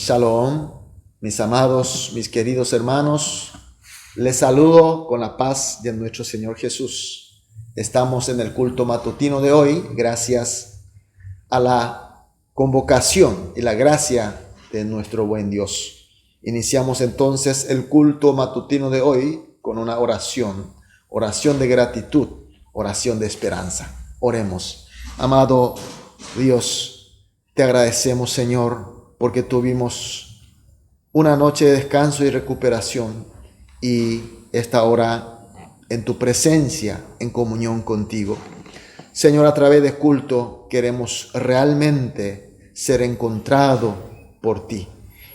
Shalom, mis amados, mis queridos hermanos, les saludo con la paz de nuestro Señor Jesús. Estamos en el culto matutino de hoy, gracias a la convocación y la gracia de nuestro buen Dios. Iniciamos entonces el culto matutino de hoy con una oración de gratitud, oración de esperanza. Oremos. Amado Dios, te agradecemos, Señor, porque tuvimos una noche de descanso y recuperación y esta hora en tu presencia, en comunión contigo. Señor, a través de culto queremos realmente ser encontrado por ti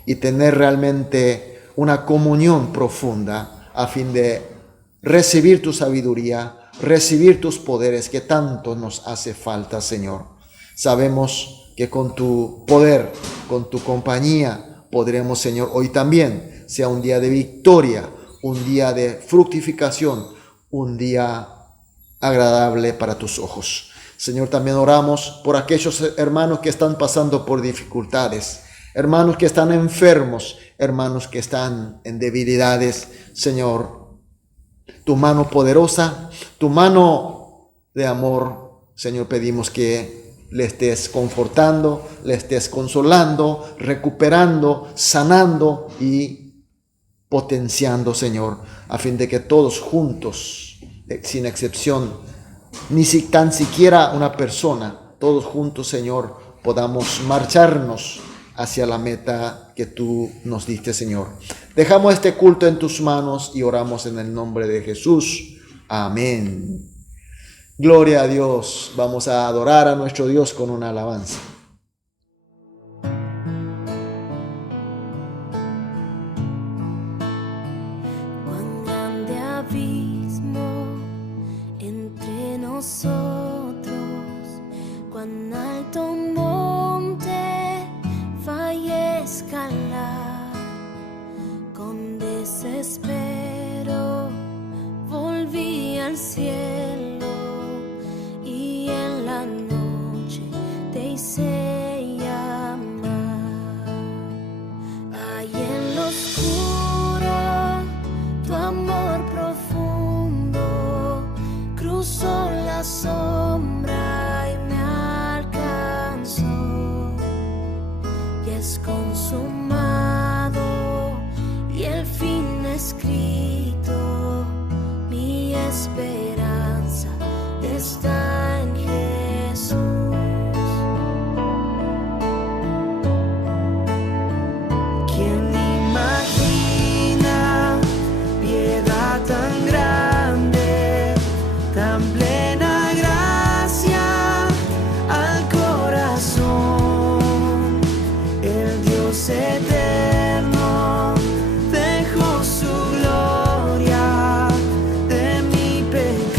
y tener realmente una comunión profunda a fin de recibir tu sabiduría, recibir tus poderes que tanto nos hace falta, Señor. Sabemos que con tu poder, con tu compañía, podremos, Señor, hoy también sea un día de victoria, un día de fructificación, un día agradable para tus ojos. Señor, también oramos por aquellos hermanos que están pasando por dificultades, hermanos que están enfermos, hermanos que están en debilidades. Señor, tu mano poderosa, tu mano de amor, Señor, pedimos que le estés confortando, le estés consolando, recuperando, sanando y potenciando, Señor, a fin de que todos juntos, sin excepción, ni tan siquiera una persona, todos juntos, Señor, podamos marcharnos hacia la meta que tú nos diste, Señor. Dejamos este culto en tus manos y oramos en el nombre de Jesús. Amén. Gloria a Dios. Vamos a adorar a nuestro Dios con una alabanza. Cuán grande abismo entre nosotros, cuán alto monte falla escalar. Con desespero volví al cielo y en la noche te hice llamar. Ahí en lo oscuro tu amor profundo cruzó la sombra y me alcanzó. Y es consumado y el fin escrito, mi esperanza está en Jesús. ¿Quién imagina piedad tan grande, tan plena gracia al corazón? El Dios eterno dejó su gloria de mi pecado.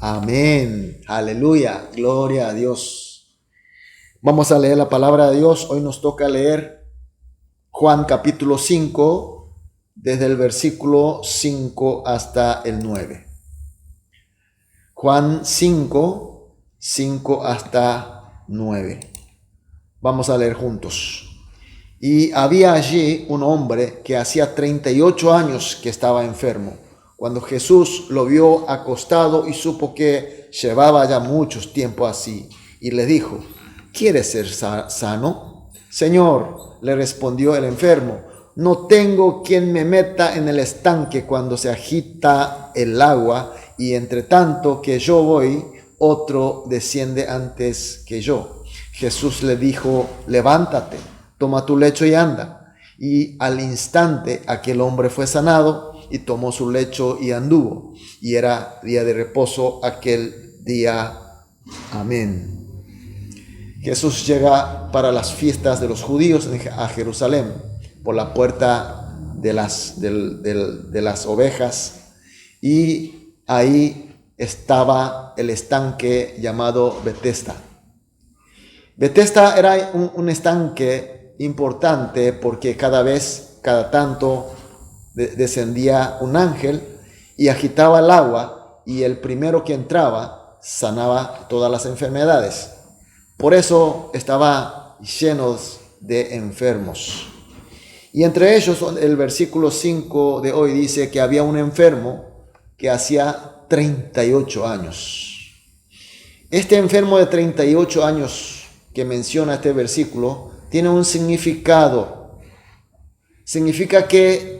Amén. Aleluya. Gloria a Dios. Vamos a leer la palabra de Dios. Hoy nos toca leer Juan capítulo 5, desde el versículo 5 hasta el 9. Juan 5, 5 hasta 9. Vamos a leer juntos. Y había allí un hombre que hacía 38 años que estaba enfermo. Cuando Jesús lo vio acostado y supo que llevaba ya mucho tiempo así, y le dijo: ¿quieres ser sano? Señor, le respondió el enfermo, no tengo quien me meta en el estanque cuando se agita el agua, y entre tanto que yo voy, otro desciende antes que yo. Jesús le dijo: levántate, toma tu lecho y anda. Y al instante aquel hombre fue sanado y tomó su lecho y anduvo. Y era día de reposo aquel día. Amén. Jesús llega para las fiestas de los judíos a Jerusalén por la puerta de las ovejas, y ahí estaba el estanque llamado Betesda. Betesda era un estanque importante porque cada tanto descendía un ángel y agitaba el agua, y el primero que entraba sanaba todas las enfermedades. Por eso estaba lleno de enfermos. Y entre ellos, el versículo 5 de hoy dice que había un enfermo que hacía 38 años. Este enfermo de 38 años que menciona este versículo tiene un significado. Significa que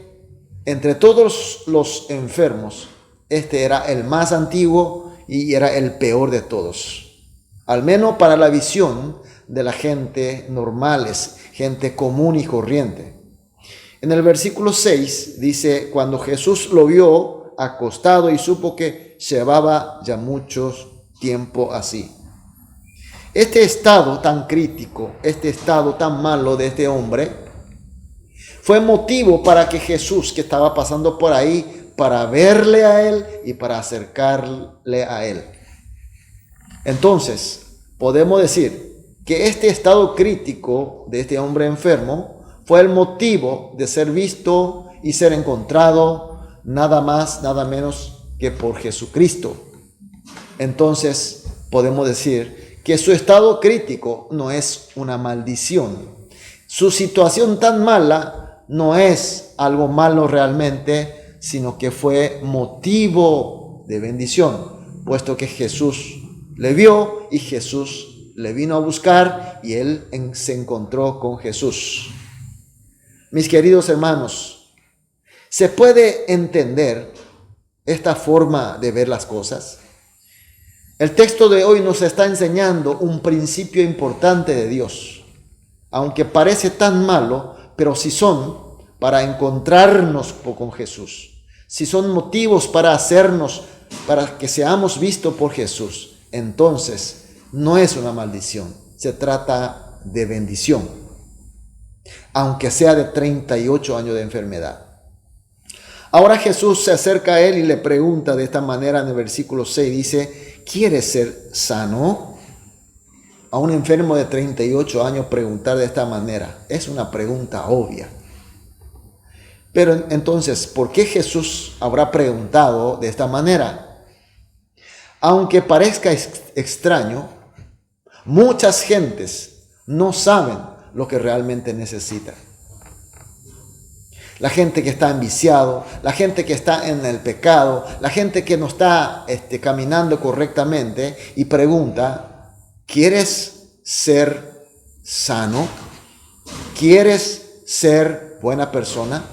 entre todos los enfermos, este era el más antiguo y era el peor de todos. Al menos para la visión de la gente normales, gente común y corriente. En el versículo 6 dice: cuando Jesús lo vio acostado y supo que llevaba ya mucho tiempo así. Este estado tan crítico, este estado tan malo de este hombre, fue motivo para que Jesús, que estaba pasando por ahí, para verle a él y para acercarle a él. Entonces, podemos decir que este estado crítico de este hombre enfermo fue el motivo de ser visto y ser encontrado nada más, nada menos que por Jesucristo. Entonces, podemos decir que su estado crítico no es una maldición. Su situación tan mala no es algo malo realmente, sino que fue motivo de bendición, puesto que Jesús le vio y Jesús le vino a buscar y él se encontró con Jesús. Mis queridos hermanos, ¿se puede entender esta forma de ver las cosas? El texto de hoy nos está enseñando un principio importante de Dios. Aunque parece tan malo, pero si son para encontrarnos con Jesús, si son motivos para que seamos vistos por Jesús, entonces no es una maldición, se trata de bendición, aunque sea de 38 años de enfermedad. Ahora Jesús se acerca a él y le pregunta de esta manera en el versículo 6, dice: ¿quieres ser sano? A un enfermo de 38 años preguntar de esta manera es una pregunta obvia. Pero entonces, ¿por qué Jesús habrá preguntado de esta manera? Aunque parezca extraño, muchas gentes no saben lo que realmente necesitan. La gente que está enviciado, la gente que está en el pecado, la gente que no está caminando correctamente y pregunta: ¿quieres ser sano? ¿Quieres ser buena persona?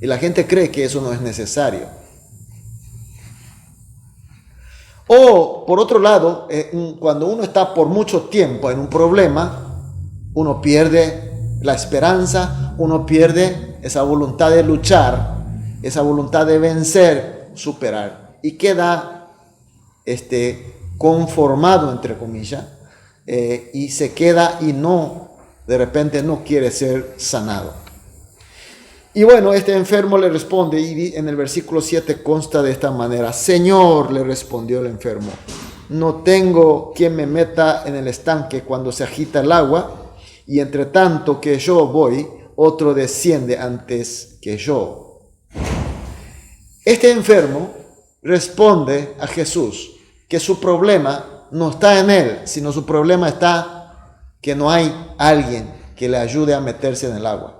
Y la gente cree que eso no es necesario. O, por otro lado, cuando uno está por mucho tiempo en un problema, uno pierde la esperanza, uno pierde esa voluntad de luchar, esa voluntad de vencer, superar, y queda conformado, entre comillas, y se queda y de repente no quiere ser sanado. Y bueno, este enfermo le responde y en el versículo 7 consta de esta manera: Señor, le respondió el enfermo, no tengo quien me meta en el estanque cuando se agita el agua, y entre tanto que yo voy, otro desciende antes que yo. Este enfermo responde a Jesús que su problema no está en él, sino su problema está que no hay alguien que le ayude a meterse en el agua.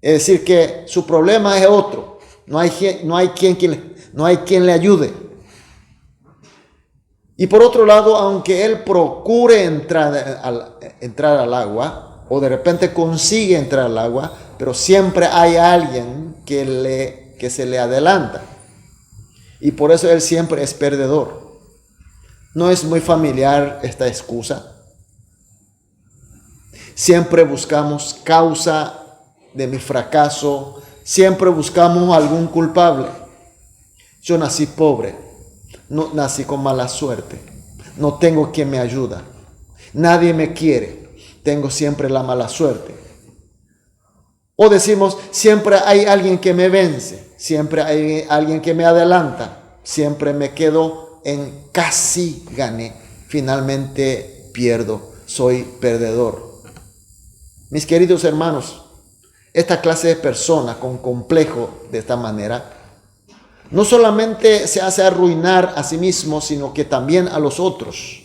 Es decir, que su problema es otro. No hay quien le ayude. Y por otro lado, aunque él procure entrar al agua, o de repente consigue entrar al agua, pero siempre hay alguien que se le adelanta. Y por eso él siempre es perdedor. ¿No es muy familiar esta excusa? Siempre buscamos causa de mi fracaso, siempre buscamos algún culpable. Yo nací pobre, no nací con mala suerte, no tengo quien me ayuda, nadie me quiere, tengo siempre la mala suerte. O decimos, siempre hay alguien que me vence, siempre hay alguien que me adelanta, siempre me quedo en casi gané, finalmente pierdo, soy perdedor. Mis queridos hermanos, esta clase de persona con complejo de esta manera no solamente se hace arruinar a sí mismo, sino que también a los otros,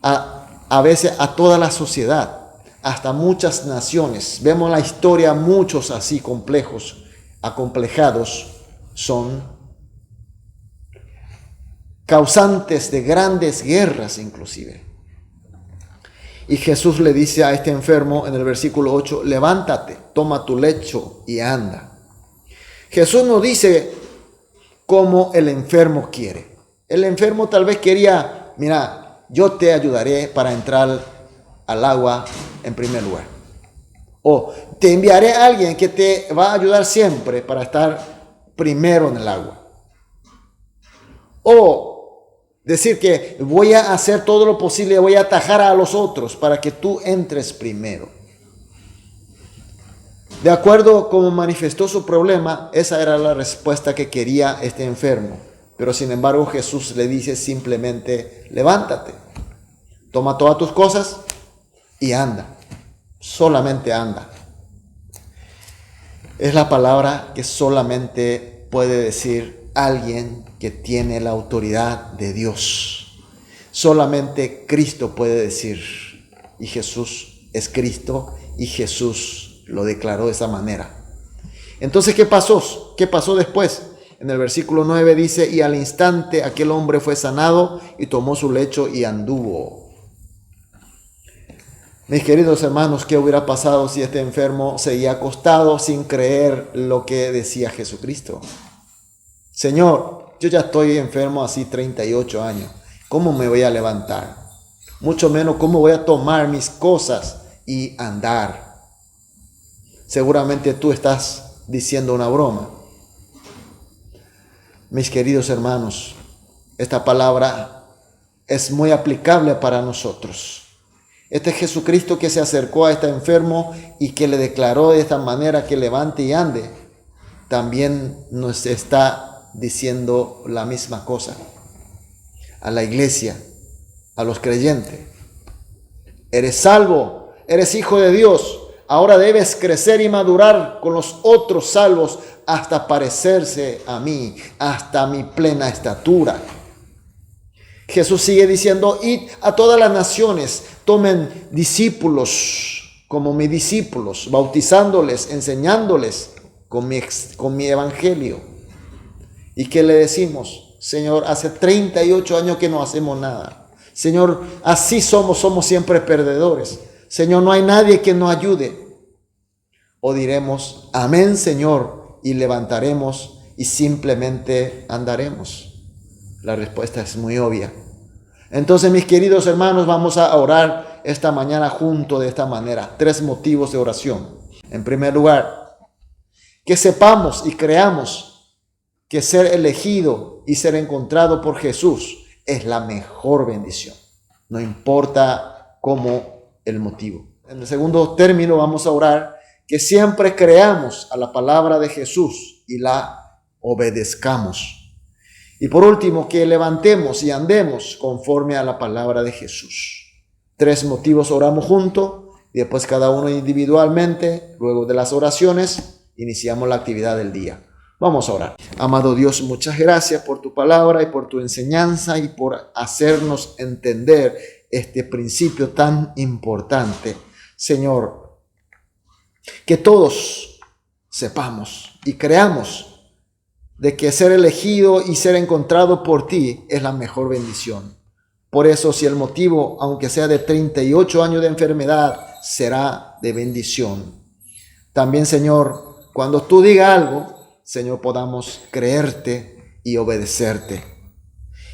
a veces a toda la sociedad, hasta muchas naciones. Vemos en la historia muchos así complejos, acomplejados, son causantes de grandes guerras inclusive. Y Jesús le dice a este enfermo en el versículo 8, levántate, toma tu lecho y anda. Jesús no dice como el enfermo quiere. El enfermo tal vez quería, mira, yo te ayudaré para entrar al agua en primer lugar. O te enviaré a alguien que te va a ayudar siempre para estar primero en el agua. O decir que voy a hacer todo lo posible, voy a atajar a los otros para que tú entres primero. De acuerdo como manifestó su problema, esa era la respuesta que quería este enfermo. Pero sin embargo Jesús le dice simplemente, levántate, toma todas tus cosas y anda. Solamente anda. Es la palabra que solamente puede decir alguien que tiene la autoridad de Dios. Solamente Cristo puede decir, y Jesús es Cristo, y Jesús lo declaró de esa manera. Entonces, ¿qué pasó? ¿Qué pasó después? En el versículo 9 dice, y al instante aquel hombre fue sanado y tomó su lecho y anduvo. Mis queridos hermanos, ¿qué hubiera pasado si este enfermo seguía acostado sin creer lo que decía Jesucristo? Señor, yo ya estoy enfermo así 38 años. ¿Cómo me voy a levantar? Mucho menos, ¿cómo voy a tomar mis cosas y andar? Seguramente tú estás diciendo una broma. Mis queridos hermanos, esta palabra es muy aplicable para nosotros. Este Jesucristo que se acercó a este enfermo y que le declaró de esta manera que levante y ande, también nos está diciendo la misma cosa a la iglesia, a los creyentes. Eres salvo, eres hijo de Dios, ahora debes crecer y madurar con los otros salvos hasta parecerse a mí, hasta mi plena estatura. Jesús sigue diciendo, id a todas las naciones, tomen discípulos como mis discípulos, bautizándoles, enseñándoles con mi evangelio. ¿Y qué le decimos? Señor, hace 38 años que no hacemos nada. Señor, así somos siempre perdedores. Señor, no hay nadie que nos ayude. O diremos, amén, Señor, y levantaremos y simplemente andaremos. La respuesta es muy obvia. Entonces, mis queridos hermanos, vamos a orar esta mañana juntos de esta manera. 3 motivos de oración. En primer lugar, que sepamos y creamos que ser elegido y ser encontrado por Jesús es la mejor bendición. No importa cómo el motivo. En el segundo término vamos a orar que siempre creamos a la palabra de Jesús y la obedezcamos. Y por último, que levantemos y andemos conforme a la palabra de Jesús. 3 motivos oramos juntos, y después cada uno individualmente. Luego de las oraciones, iniciamos la actividad del día. Vamos a orar. Amado Dios, muchas gracias por tu palabra y por tu enseñanza y por hacernos entender este principio tan importante. Señor, que todos sepamos y creamos de que ser elegido y ser encontrado por ti es la mejor bendición. Por eso, si el motivo, aunque sea de 38 años de enfermedad, será de bendición. También, Señor, cuando tú digas algo, Señor, podamos creerte y obedecerte.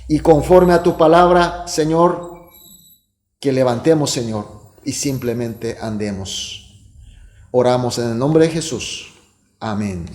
Y conforme a tu palabra, Señor, que levantemos, Señor, y simplemente andemos. Oramos en el nombre de Jesús. Amén.